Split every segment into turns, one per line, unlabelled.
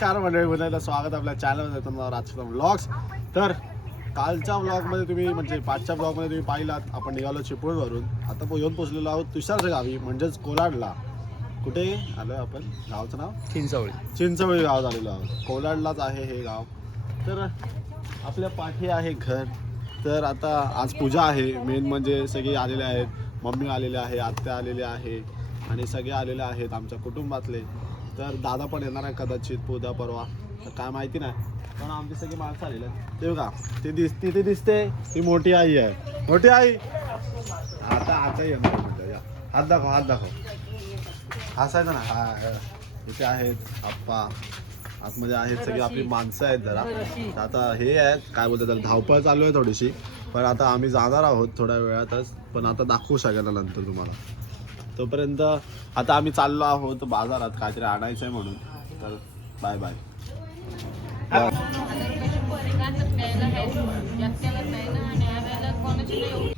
नमस्कार मंडळी. पुन्हा स्वागत आपल्या चॅनलमध्ये तुम्हाला राजस्थान व्लॉग्स तर कालच्या व्लॉगमध्ये तुम्ही म्हणजे पाचच्या व्लॉगमध्ये तुम्ही पाहिलात आपण निघालो चिपळूणवरून आता पो- येऊन पोचलेलो आहोत तुषारच्या गावी म्हणजेच कोलाडला. कुठे आलो आपण? गावचं नाव?
चिंचवळी.
चिंचवळी गावात आलेलो आहोत. कोलाडलाच आहे हे गाव. तर आपल्या पाठी आहे घर. तर आता आज पूजा आहे. मेन म्हणजे सगळे आलेले आहेत. मम्मी आलेले आहे आत्या आलेले आहे. आणि सगळे आलेले आहेत आमच्या कुटुंबातले. तर दादा पण येणार आहे कदाचित पूजा परवा. तर काय माहिती नाही. पण आमची सगळी माणसं आलेली आहेत. ते बघा ते दिस तिथे दिसते ती मोठी आई आहे. मोठी आई! आता आता येणार या. हात दाखव हात दाखव. हसायचं ना? हा हा. इथे आहेत आप्पा. आतमध्ये आहेत सगळी आपली माणसं आहेत जरा. आता हे आहेत काय बोलतात त्याला धावपळ चालू आहे थोडीशी. पण आता आम्ही जाणार आहोत थोड्या वेळातच. पण आता दाखवू सगळ्यांना नंतर तुम्हाला. तोपर्यंत आता आम्ही चाललो आहोत बाजारात काहीतरी आणायचं आहे म्हणून. तर बाय बाय.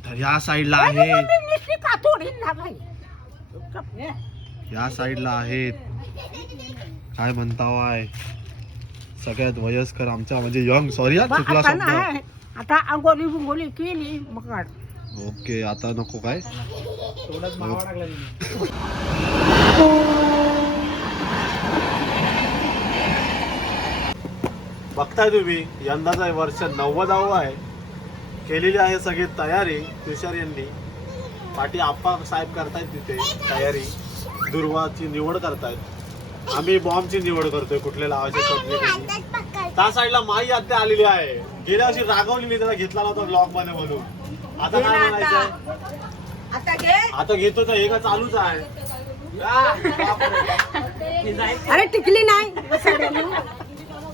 तर ह्या साईडला आहे. या. साईडला आहेत. काय म्हणता वाय सगळ्यात वयस्कर आमच्या म्हणजे यंग सॉरी चुकला
आता
शब्द.
नाही. आता आंघोळी बुंगोली केली मग
ओके आता नको काय? बघताय तुम्ही यंदाचा हे वर्ष नव्वदावं आहे. केलेली आहे सगळी तयारी तुषार यांनी. पाठी आप्पा साहेब करतायत तिथे तयारी. दुर्वाची निवड करतायत. आम्ही बॉम्बची निवड करतोय कुठल्या लावायचे चटणी कशी. त्या साईडला माई आत्या आलेली आहे. गेल्या वर्षी रागवलेली त्याला घेतला नव्हता ब्लॉगमध्ये म्हणून. आता काय म्हणायचं?
आता. घे.
आता घेतो तर हे का चालूच आहे
अरे टिकली नाही.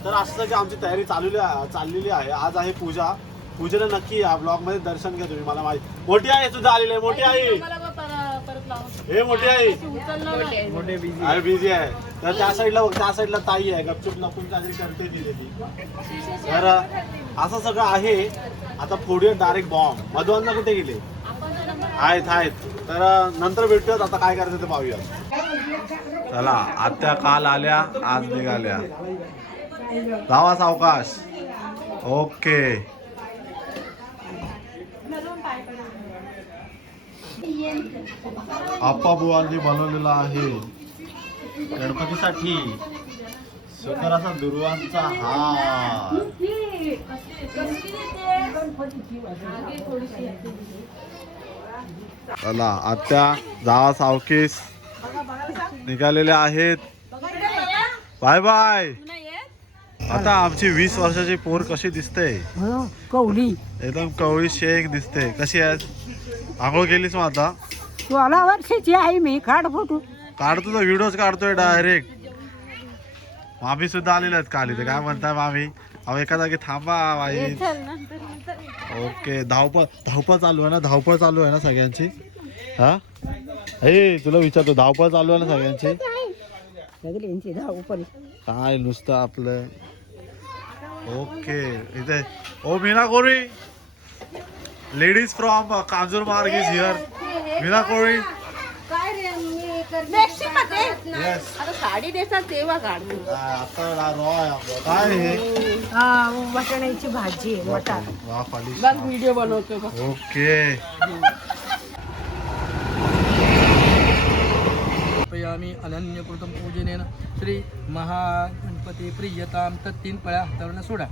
तर असं की आमची तयारी चाललेली चाललेली आहे. आज आहे पूजा. पूजेला नक्की या ब्लॉगमध्ये दर्शन घ्या तुम्ही मला माहिती. मोठी आई सुद्धा आलेली आहे मोठी आई. हे मोठी आई. अरे बिझी आहे. तर त्या साईडला बघ, त्या साईडला ताई आहे. गपचूप लपून काहीतरी करते तिथे ती तर असं सगळं आहे. आता फोडूया डायरेक्ट बॉम्ब मधुअन्ना कुठे गेले? आहेत आहेत. तर नंतर भेटूयात. आता काय करायचं ते पाहूया चला आत्या काल आल्या आज निघाल्या. जावा सावकाश. ओके. आप्पा बुवांनी बनवलेला आहे. गणपतीसाठी. सुंदर असा दुर्वांचा चला आत्या जावा सावकीस निघालेले आहेत. Bye bye. आता आमची वीस वर्षाची पोर कशी दिसते?
कवली.
एकदम कवळी शेक दिसते. कशी आहे? आंघोळ केलीस मग आता?
सोळा वर्षाची आहे मी काढ फोटो.
काढतो तर व्हिडिओज काढतोय डायरेक्ट मामी सुद्धा आलेल्या आहेत काल इथे. काय म्हणताय मामी अहो एका जागी थांबा बाई. ओके धावपळ धावपळ चालू आहे ना? धावपळ चालू आहे ना सगळ्यांची? हा? हे तुला विचारतो धावपळ चालू आहे ना सगळ्यांची? काय नुसतं आपलं? ओके इथे. ओ Meena Kori ladies from Kanjur Marg is here Meena कोरी
आता साडी देतात तेव्हा काढतो
आता रॉ आहे आपलं. काय हे?
हा वाटाण्याची भाजी आहे मटार.
वा
व्हिडिओ बनवतो बघ.
ओके.
यामी अनन्यकृतं पूजनेन श्री महागणपती प्रियताम तत्तीन पळ्या हातावरनं सोडा.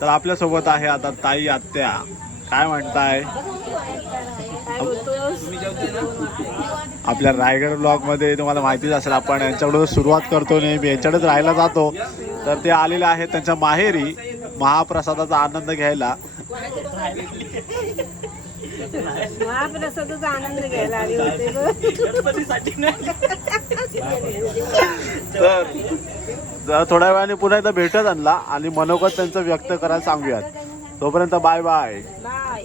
तर आपल्यासोबत आहे आता ताई आत्या. काय म्हणताय? आपल्या रायगड ब्लॉकमध्ये तुम्हाला माहितीच असेल आपण यांच्याकडून सुरुवात करतो नेहमी यांच्याकडेच राहायला जातो. तर ते आलेले आहेत त्यांच्या माहेरी महाप्रसादाचा आनंद घ्यायला.
महाप्रसादाचा आनंद घ्यायला आले होते बघ.
तर जरा थोड्या वेळाने पुन्हा एकदा भेटत आणला आणि मनोगत त्यांचं व्यक्त करायला सांगूयात तोपर्यंत बाय बाय
बाय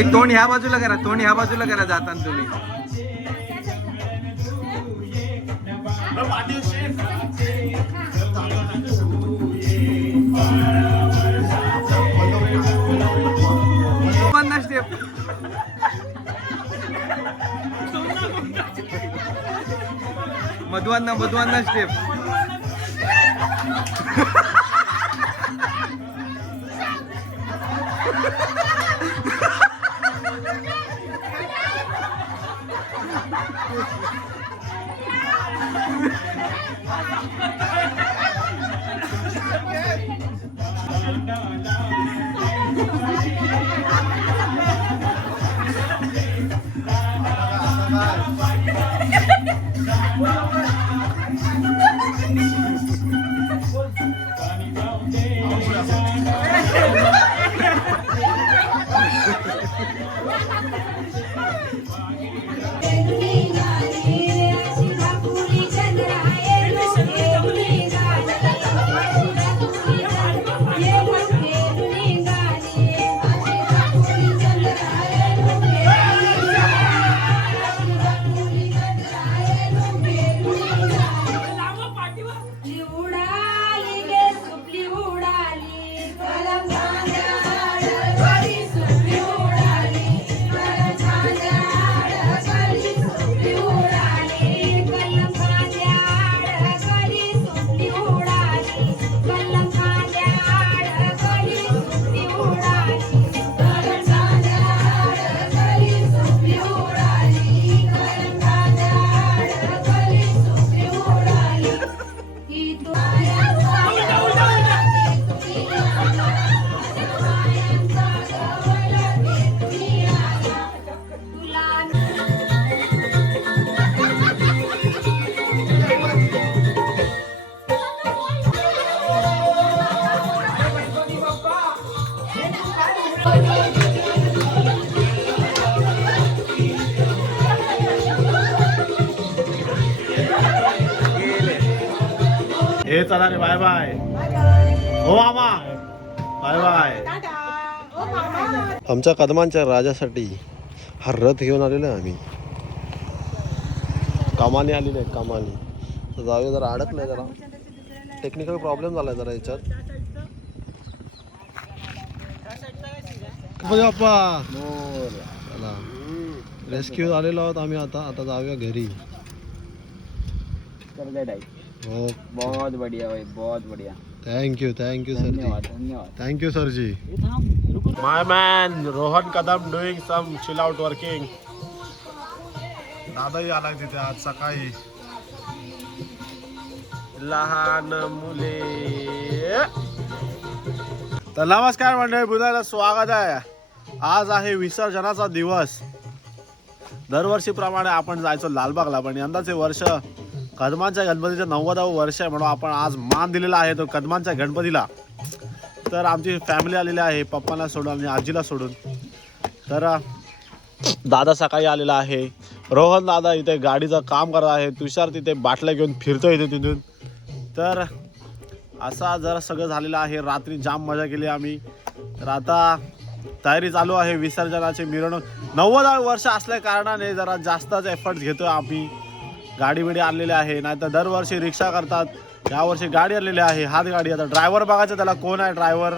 एक तोंड ह्या बाजूला करा तोंड ह्या बाजूला करा जाताना तुम्ही. मधुवांना स्टेप मधुवांना मधुवांना स्टेप
Thank you. हो मामा बाय. बाय आमच्या कदमांच्या राजासाठी हा रथ घेऊन आलेलो आहे आम्ही. कामाने आलेले आहे कामाने. तर जाऊया जरा अडकलंय जरा. टेक्निकल प्रॉब्लेम झालाय जरा याच्यात. बाप्पा. रेस्क्यू आलेलो आहोत आम्ही आता. आता जाऊया घरी. हो
बहुत बढ़िया भाई बहुत बढ़िया.
Thank you thank you sir thank you सरजी my man Rohan Kadam doing some chill out working दादाही आलाय तिथे आज सकाळी. लहान मुले. तर नमस्कार मंडळी बुधायला स्वागत आहे. आज आहे विसर्जनाचा दिवस. दरवर्षीप्रमाणे आपण जायचो लालबागला पण यंदाचे वर्ष कदमांच्या गणपतीचं नव्वदावं वर्ष आहे म्हणून आपण आज मान दिलेला आहे तो कदमांच्या गणपतीला. तर आमची फॅमिली आलेली आहे पप्पांना सोडून आणि आजीला सोडून. तर दादा सकाळी आलेला आहे. रोहन दादा इथे गाडीचं काम करत आहे. तुषार तिथे बाटल्या घेऊन फिरतो इथे तिथून. तर असा जरा सगळं झालेलं आहे. रात्री जाम मजा केली आम्ही. तर आता तयारी चालू आहे विसर्जनाची मिरवणूक. नव्वदावे वर्ष असल्या कारणाने जरा जास्तच एफर्ट्स घेतो आम्ही. गाडी बिडी आणलेली आहे. नाही तर दरवर्षी रिक्षा करतात. यावर्षी गाडी आणलेली आहे. हात गाडी आता ड्रायव्हर बघायचं त्याला कोण आहे ड्रायव्हर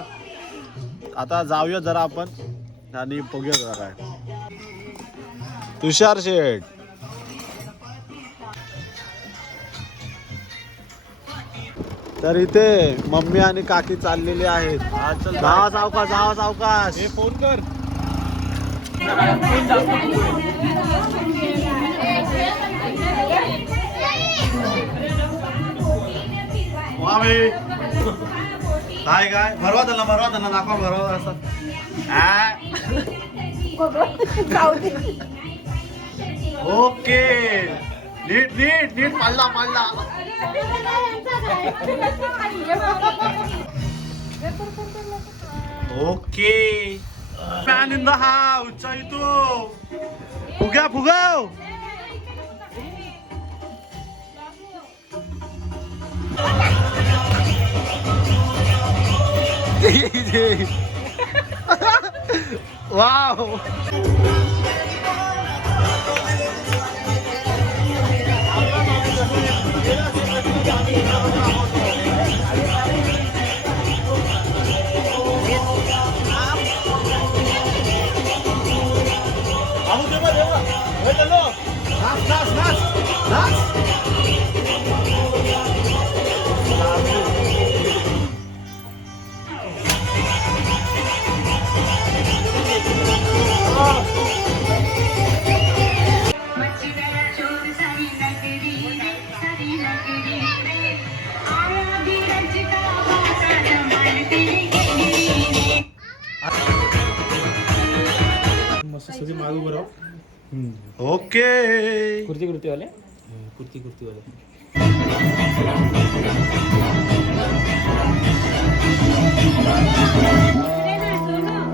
आता जाऊया जरा आपण आणि बघूया जरा काय. तुषार शेठ. तर इथे मम्मी आणि काकी चाललेली आहेत. जावा सावकाश जावा सावकाश. फोन कर. मामी काय काय? भरवा त्यांना भरवा त्यांना दाखवा भरवा असं. ओके. नीट नीट नीट पाडला पाडला. Okay. Fan in the house तू फुग्या फुगाव. Uau! জি wow Nas, nas, nas, nas. Nas. Okay.
Kurti kurti वाले कुर्ती कुर्ती वाले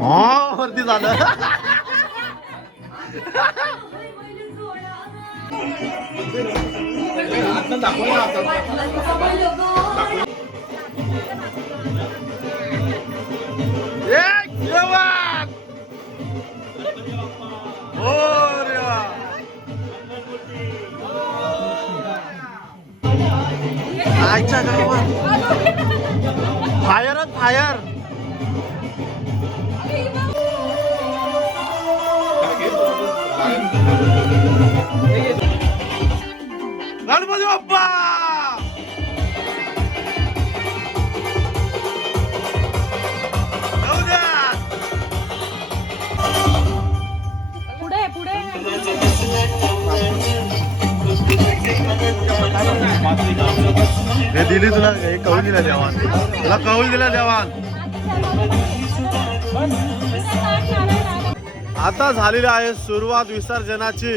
हा वरती झालं. एक आजच्या गावात. फायरच फायर गणपती बाप्पा! दिली तुला? हे कौल दिला देवान. तुला कौल दिला देवान. आता झालेली आहे सुरुवात विसर्जनाची.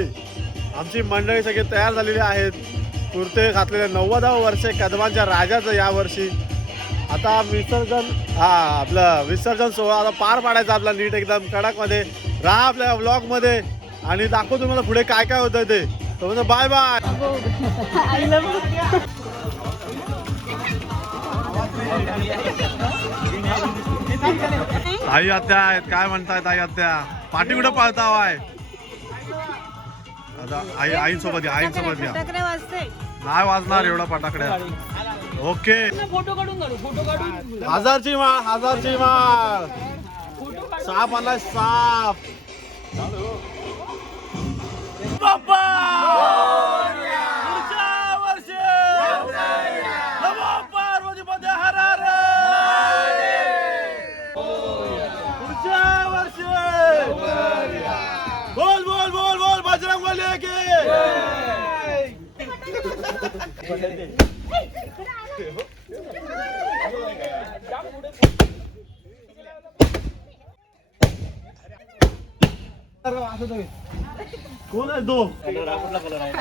आमची मंडळी सगळी तयार झालेली आहेत. कुर्ते घातलेले नव्वदाव वर्षे कदमांच्या राजाचं यावर्षी आता विसर्जन हा आपलं विसर्जन सोहळा आता पार पाडायचा आपला नीट एकदम कडकमध्ये. राहा आपल्या व्लॉगमध्ये आणि दाखवतो तुम्हाला पुढे काय काय होतं ते. तो बाय बाय. आई आत्या आहेत काय म्हणतायत आई आत्या? पाठी कुठं पळता आहे आता आई आईंसोबत या आईंसोबत या
फटाकडे वाजते.
नाही वाजणार एवढा फटाकड्या. ओके.
फोटो काढून काढू फोटो काढून
हजारची माळ हजारची माळ. साप आलाय साप. बाप्पा! कोण आहे तो?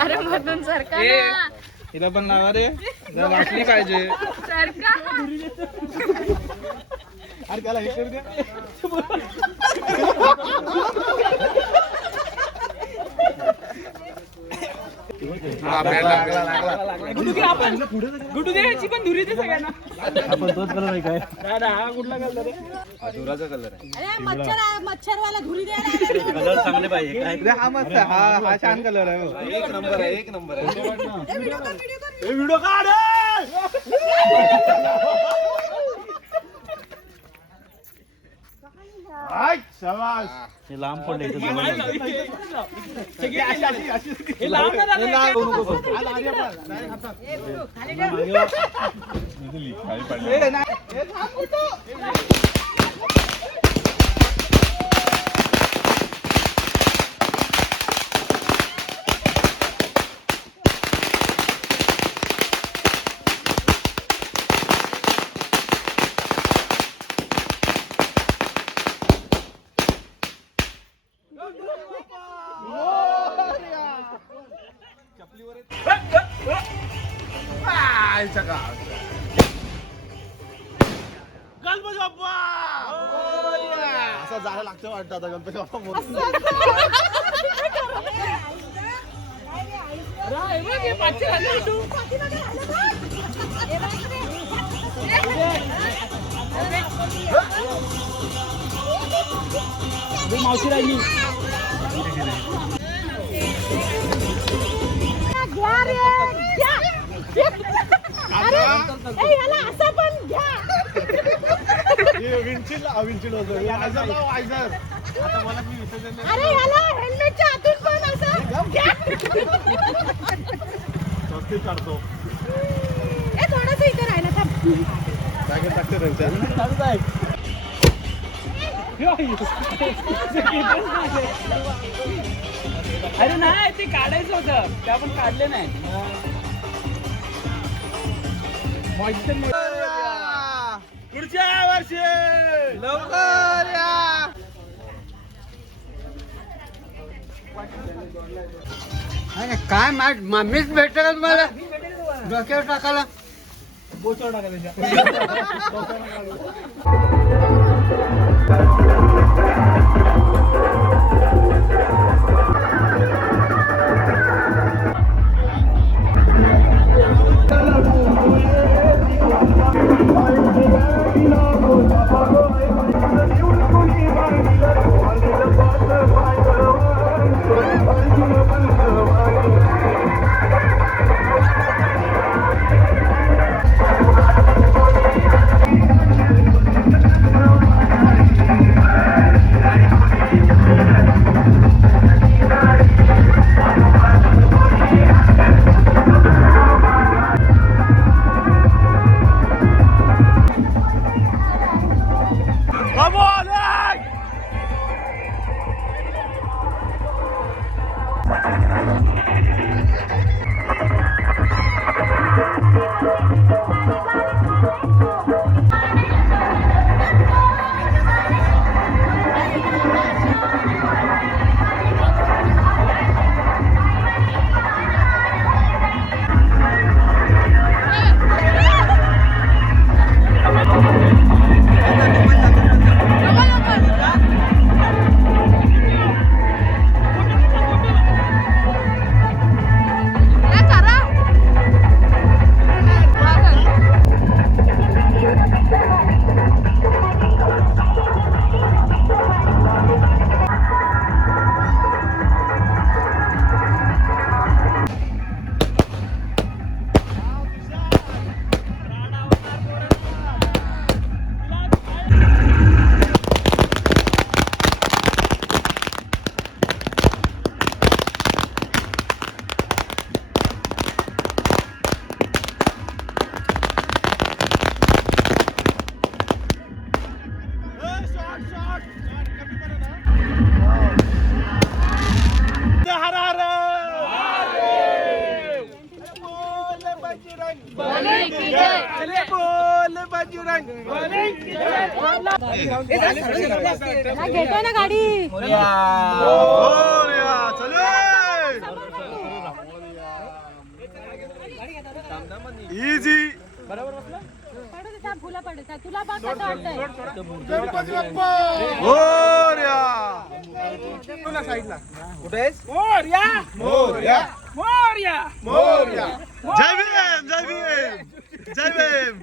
अरे मधून सरका ना.
हिला पण लावा रे. जरा वाटली पाहिजे.
अरे त्याला हे करू दे.
गुडू आपण गुडू दे याची पण धुरी दे सगळ्यांना
आपण तोच कलर आहे काय
दादा हा कुठला कलर आहे
हा, धुराचा कलर आहे
अरे मच्छर मच्छरवाला धुरी
कलर चांगले पाहिजे
हा मस्त हा हा छान कलर आहे एक नंबर आहे एक नंबर आहे
व्हिडिओ काढ
हे लांब पडले हे लांब
लागतं वाटतं आता गणपती बाप्पा मोठा.
मावशी राहिली.
घ्या रे घ्या. अरे ए, याला असं पण घ्या.
विंचिल विंचिल होतं. हे वायझर लाव, वायझर. आता मला मी विसर्जन नाही.
अरे याला हेल्मेटच्या आतून पण असं घ्या.
स्वस्तिक काढतो.
ए थोडंसं इथं राहिलं थांब.
बॅगेत टाकते त्यांच्या.
अरे नाही ते काढायचं होतं. ते आपण काढले नाही.
पुढच्या वर्षी.
लवकर या.
अरे काय मामीच मम्मीच भेटेल तुम्हाला. डोक्यावर टाकायला.
बोचावर टाकायला
Vamos, né? थांब, फुलं पडू दे. तुला बघ कसं वाटतंय.
मोरया. मोरया. जय भीम जय भीम. जय भीम.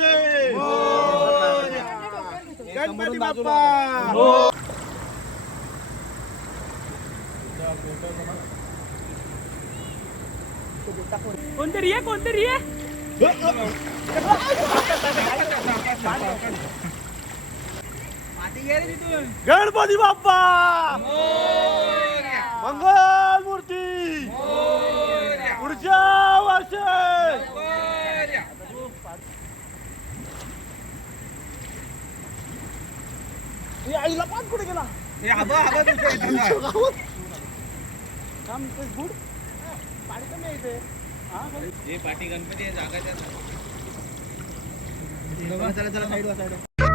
गणपती बाप्पा
कोणतरी ये कोणतरी ये
गणपती बाप्पा मंगल मूर्ती पुढच्या वर्षी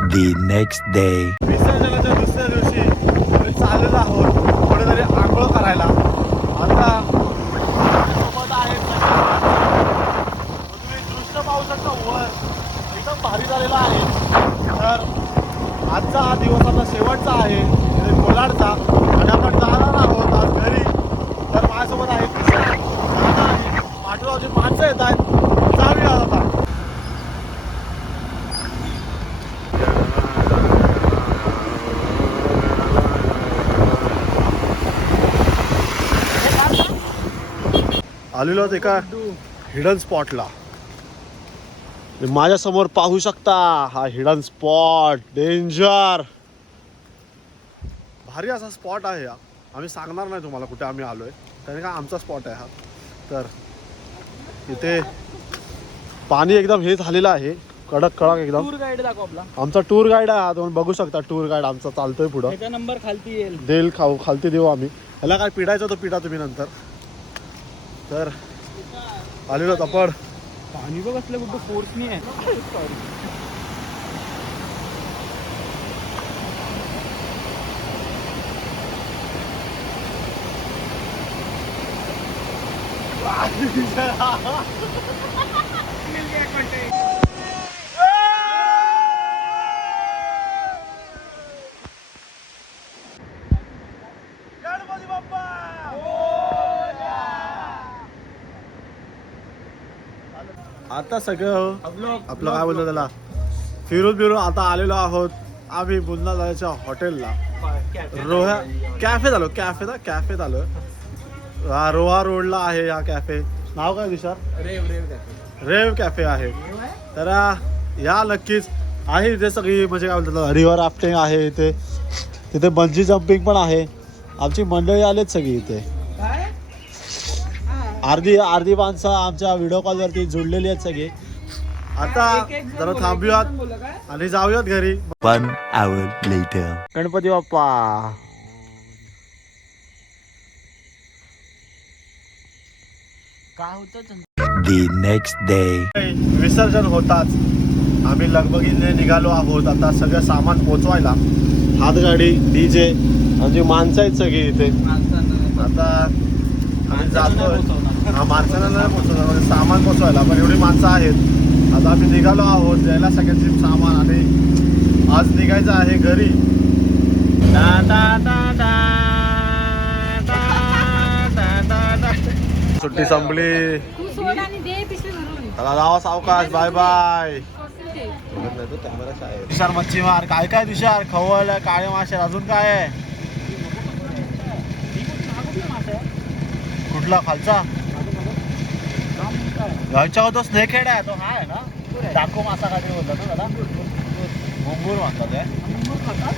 The next day.
विसर्जनाच्या दुसऱ्या दिवशी आम्ही चाललेलो आहोत कुठेतरी आंघोळ करायला आता सोबत आहे तुम्ही दृश्य पाहू शकता वर एकदम भारी झालेला आहे तर आजचा हा दिवस आपला शेवटचा आहे म्हणजे कोलाडचा आणि आपण जाणार आहोत आज घरी तर माझ्यासोबत आहे कृष्णा दादा आणि पाठोरावची माणसं येत आहेत जाऊया आता आलेलो आहोत एका हिडन स्पॉटला माझ्यासमोर पाहू शकता हा हिडन स्पॉट डेंजर भारी असा स्पॉट आहे हा. आम्ही सांगणार नाही तुम्हाला कुठे आम्ही आलोय. कारण का आमचा स्पॉट आहे हा. तर इथे पाणी एकदम हे झालेलं आहे. कडक कडक एकदम.
टूर गाईड दाखव आपला.
आमचा टूर गाईड आहे हा. तुम्ही बघू शकता टूर गाईड आमचा चालतोय पुढं.
त्याचा नंबर खालती येईल.
देईल खाऊ खालती देऊ आम्ही. ह्याला काय पिडायचं तर पिडा तुम्ही नंतर. तर आलेलो आपण.
पाणी बघ असलं कुठं फोर्स नाही आहे.
आता सगळं आपलं काय बोलतो त्याला? फिरून फिरून आता आलेलो आहोत. आम्ही जायच्या हॉटेलला. रोहा कॅफे झालो कॅफे ना? कॅफेत आलो हा रोहा रोडला आहे हा कॅफे नाव काय विचार रेव कॅफे आहे. तर या नक्कीच. आहे इथे सगळी म्हणजे काय बोलतात रिव्हर राफ्टिंग आहे इथे. तिथे बंजी जम्पिंग पण आहे. आमची मंडळी आलेत सगळी इथे. अर्धी अर्धी माणसं आमच्या व्हिडिओ कॉलवरती जुळलेली आहेत सगळी. आता जरा थांबूयात आणि जाऊयात घरी.
One hour later.
Ganpati Bappa.
काय होतं
The next day.
विसर्जन होताच. आम्ही लगबगीने निघालो आहोत. आता सगळं सामान पोचवायला. हातगाडी डी जे आमची माणसं आहेत सगळी इथे. आता आम्ही जातो माणसांना नाही पोचवणार म्हणजे सामान पोचवायला पण एवढी माणसं आहेत. आता आम्ही निघालो आहोत द्यायला सगळ्यांचे सामान आणि आज निघायचं आहे घरी. सुट्टी संपली. राव सावकाश. Bye bye.
ते.
तुषार मच्छीमार. काय काय तुषार? खवल काळे मासे. अजून काय आहे? कुठला खालचा? घरच्या तो स्नेक हेड आहे तो हा आहे ना? डाको मासा काहीतरी बोलतात ना त्याला?
मुंगूर म्हणतात ते मुंगूर म्हणतात